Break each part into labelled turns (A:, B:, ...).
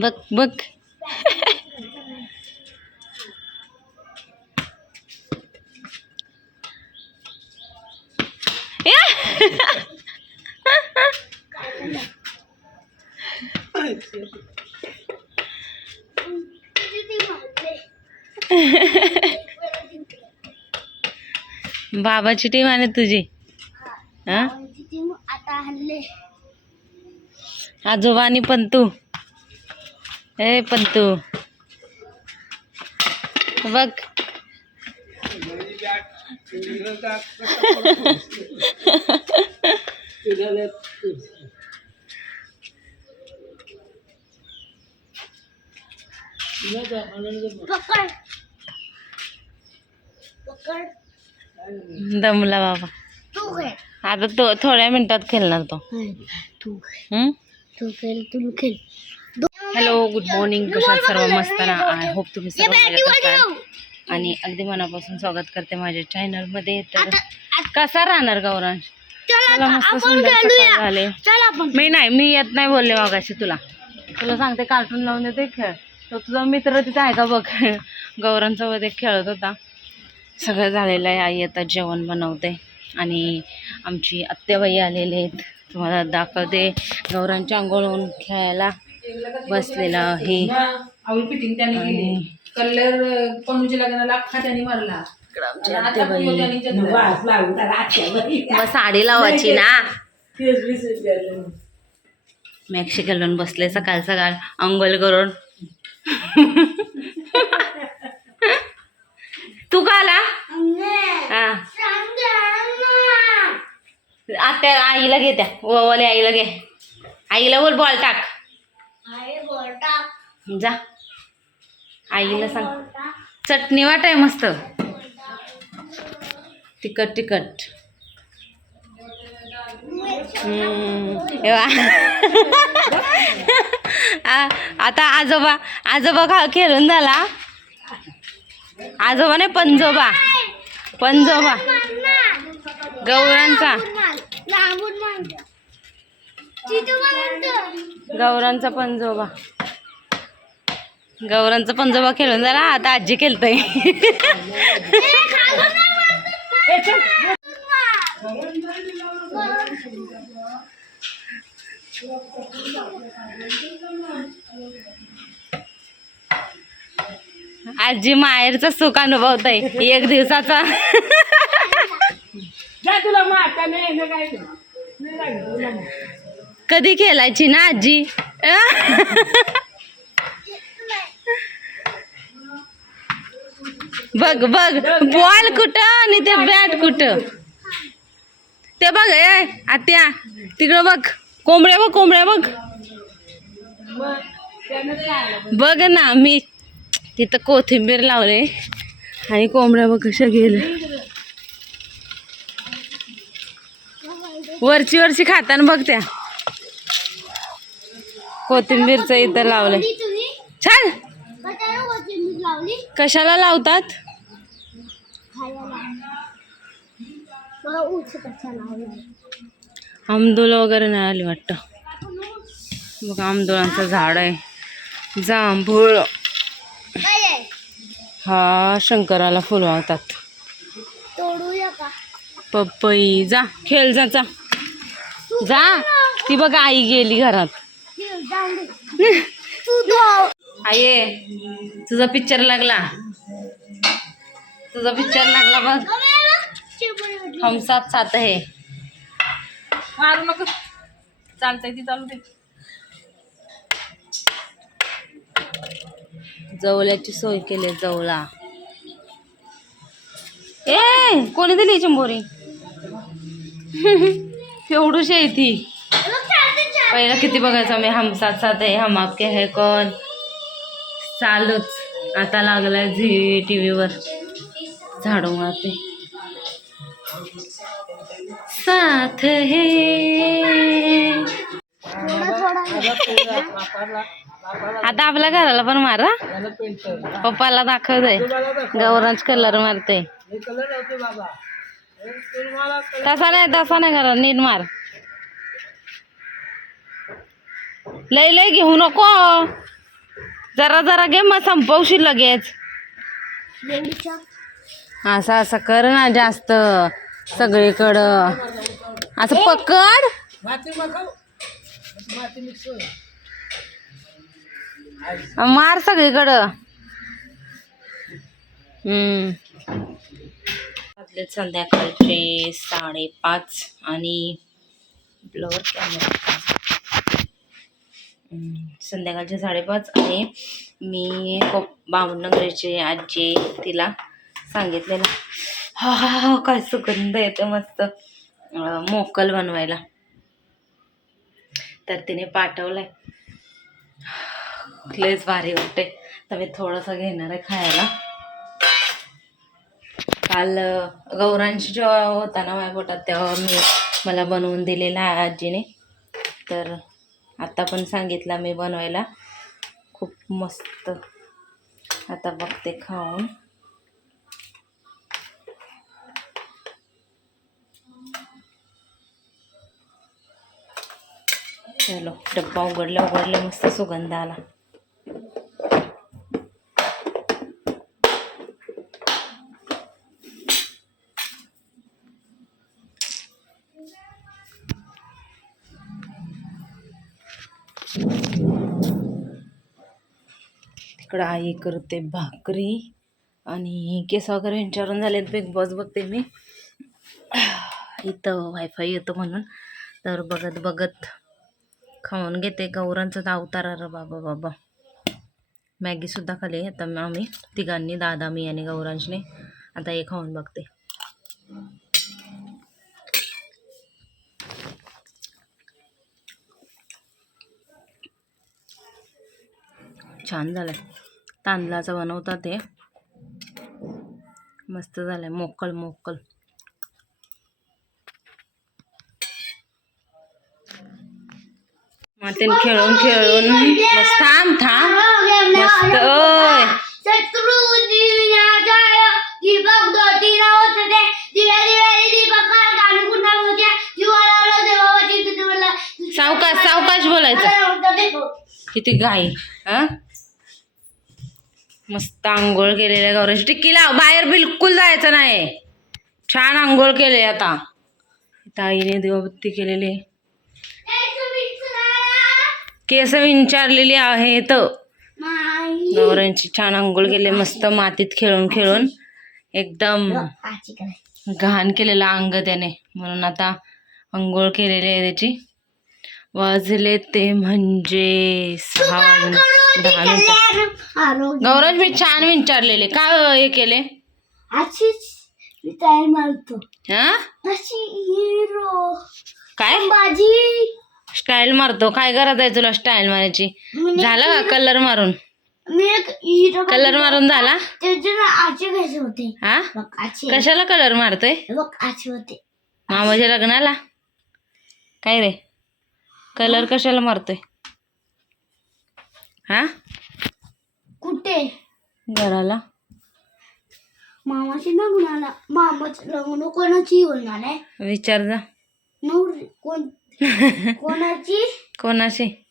A: बघ बघ. या! बाबाची टीम आणि तुझी. हा
B: आता हल्ले.
A: आजोबा आणि पंतू ए
B: पकड।
A: दमला बाबा। आता तो थोड्या मिनिटात खेळणार तो।
B: तू
A: हम्म?
B: तू खेळ तू खेळ
A: हॅलो गुड मॉर्निंग कशा सर्व मस्त ना आय होप तुम्ही सर्व आणि अगदी मनापासून स्वागत करते माझ्या चॅनलमध्ये तर कसा राहणार गौरांश? चला मस्त सुंदर झाले. मी नाही मी येत नाही बोलले मागाशी तुला. तुला सांगते कार्टून लावून देते खेळ. तो तुझा मित्र तिथे आहे का बघ? गौरांसोबत एक खेळत होता. सगळं झालेलं आहे. आई आता जेवण बनवते. आणि आमची आत्याबाई आलेले आहेत. तुम्हाला दाखवते गौरांच्या अंघोळून खेळायला. बसलेला आहे.
C: आवडी फिटिंग त्याने केली.
A: आणि
C: कलर पणूच्या लग्नाला अख्खा त्याने मारला.
A: मग साडी लावायची ना. मॅक्शी घालून बसले सकाळ सकाळ अंघोळ करून. तू का आला? हा. आत्या आईला घे त्या. ओवाले आईला घे. आईला बोल बॉल टाक. जा. आईला सांग. चटणी वाटाय मस्त. तिखट तिखट. हे आता आजोबा आजोबा खा खेळून झाला. आजोबा नाही पंजोबा. पंजोबा. गौरांचा. गौरांचा पंजोबा. गौरांचा पंजोबा खेळून झाला. आता आजी खेळतय. आजी माहेरचा सुख अनुभवतय. एक दिवसाचा. कधी खेळायची ना आजी? बघ बघ बॉल कुठं आणि ते बॅट कुठं? ते बघ ए आत्या तिकडं बघ. कोंबड्या बघ कोंबड्या बघ? बघ ना मी तिथं कोथिंबीर लावले आणि कोंबड्या बघ कशा गेल्या. वरची वरची खाताना बघ त्या. कोथिंबीरचं इथं लावलंय. छान. कशाला लावतात?
B: मला
A: आमदोल वगैरे नाही आली वाटतं. बघ आमदोलांचं झाड आहे. जांभूळ. हा शंकराला फुलवतात पपई. जा खेळ जा जा. जा. ती बघ आई गेली घरात. आये तुझा पिक्चर लागला. तुझा पिक्चर लागला बघ. हम साथ साथ है
C: मारू नको. चालतंय ती चालू दे.
A: जवल्याची सोय केली जवला. ए कोणी दिली चिंबोरी? एवढूशी आहे ती. पहिला किती बघायचो आम्ही? हम साथ साथ है हम आपके है कौन? चालूच. आता लागलाय झी टी व्हीवर झाडू मारते साथ हे. आता आपल्या घराला पण मारा
C: पप्पाला पेंटर
A: पप्पाला दाखवतोय. गौरांच कलर मारते तसा नाही तसा नाही घरा नीट मार. लय लय घेऊ नको. जरा जरा घे मग संपवशील लगेच. असं असं कर ना जास्त सगळीकडं. असं पकड. मार सगळीकडं. हम्म. वाजले संध्याकाळचे साडेपाच आणि ब्लवर कॅमेरा. हम्म, संध्याकाळचे साडेपाच आणि मी को बामनगरचे आजी तिला सांगितलेलं. हा हा हा काय सुगंध येतं मस्त. मोकल बनवायला. तर तिने पाठवलंय. लयच भारी वाटते तर मी थोडंसं घेणार आहे खायला. काल गौरांश जेव्हा होता ना माझ्या पोटात तेव्हा मी मला बनवून दिलेला आहे आजीने. तर आत्ता पण सांगितला मी बनवायला. खूप मस्त. आता बघते खाऊन. चलो डब्बा उघडला उघडला मस्त सुगंध आला. तिकडं आई करते भाकरी आणि केस वगैरे यांच्यावरून झालेत बिग बॉस बघते मी. इथं वायफाय येतो म्हणून. तर बघत बघत खाऊन घेते. गौरांचा तर अवतार रे बाबा बाबा. मॅगीसुद्धा खाली आता आम्ही तिघांनी दादा मी आणि गौरांशने आता हे खाऊन बघते. छान झालं तांदळाचं बनवतात ते. मस्त झालं आहे मोकल मोकल. मातेन खेळून खेळून. थांब थांब. मस्त सावकाश सावकाश बोलायचं. किती घाई हा? मस्त आंघोळ केलेल्या गौराची टिक्की लाव बाहेर बिलकुल जायचं नाही. छान आंघोळ केले आता. ताईने दिवाबत्ती केलेली केस विंचारलेली आहेत गौरांची छान आंघोळ केले मस्त मातीत खेळून खेळून. एकदम घाण केलेलं अंग त्याने. म्हणून आता आंघोळ केलेली आहे त्याची. वाजले ते म्हणजे सहा वाजून दहा मिनिटं
B: आरोग्य
A: गौरव मी छान विचारलेले. काय हे केले?
B: मारतो.
A: हा?
B: अशी हिरो
A: काय? स्टाईल मारतो. काय गरज आहे तुला स्टाईल मारायची? झालं का कलर मारून? कलर मारून झाला?
B: होते.
A: हा? कशाला कलर मारतोय?
B: होते.
A: मामाच्या लग्नाला? काय रे? कलर कशाला मारतोय? हा?
B: कुठे?
A: घराला.
B: मामाची लग्नाला मामाचं लग्न कोणाची होणार आहे
A: विचार जा.
B: नवरी. कोण? कोणाची?
A: कोणाशी?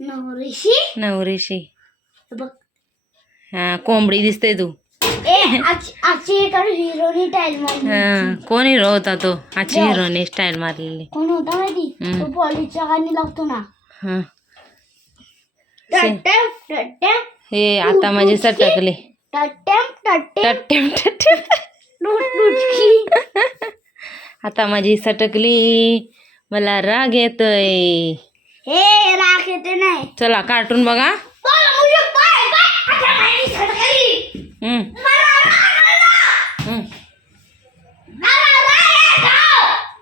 B: नवरीशी?
A: नवरीशी.
B: बघ.
A: हा कोंबडी दिसते तू. हा कोण हिरो होता तो? आजची हिरोने स्टाईल मारलेली.
B: कोण होता माहिती. तो गाणी लागतो ना.
A: हा. आता माझी सटकली आता माझी सटकली मला राग येतोय.
B: हे राख येते नाही.
A: चला कार्टून बघा.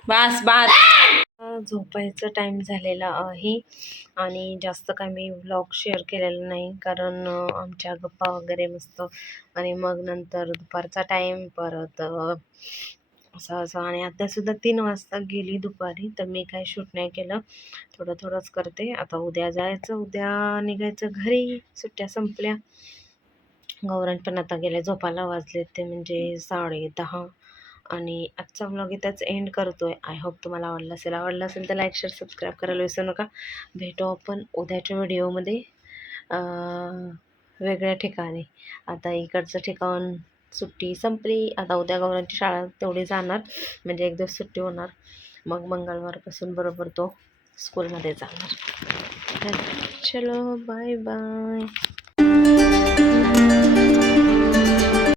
A: बास बास. झोपायचं टाईम झालेला आहे. आणि जास्त काय मी व्लॉग शेअर केलेला नाही कारण आमच्या गप्पा वगैरे मस्त. आणि मग नंतर दुपारचा टाईम परत असं असं आणि आतासुद्धा तीन वाजता गेली दुपारी तर मी काय शूट नाही केलं. थोडं थोडंच करते. आता उद्या जायचं उद्या निघायचं घरी. सुट्ट्या संपल्या. गौरान पण आता गेले झोपायला वाजले ते म्हणजे साडे दहा. आणि आजचा व्लॉग इथंच एंड करतो आहे आय होप तुम्हाला आवडला असेल. आवडला असेल तर लाईक शेअर सबस्क्राईब करायला विसरू नका. भेटू आपण उद्याच्या व्हिडिओमध्ये वेगळ्या ठिकाणी. आता इकडचं ठिकाण सुट्टी संपली. आता उद्या गौरांची शाळा तेवढी जाणार. म्हणजे एक दिवस सुट्टी होणार. मग मंगळवारपासून बरोबर तो स्कूलमध्ये जाणार. चलो बाय बाय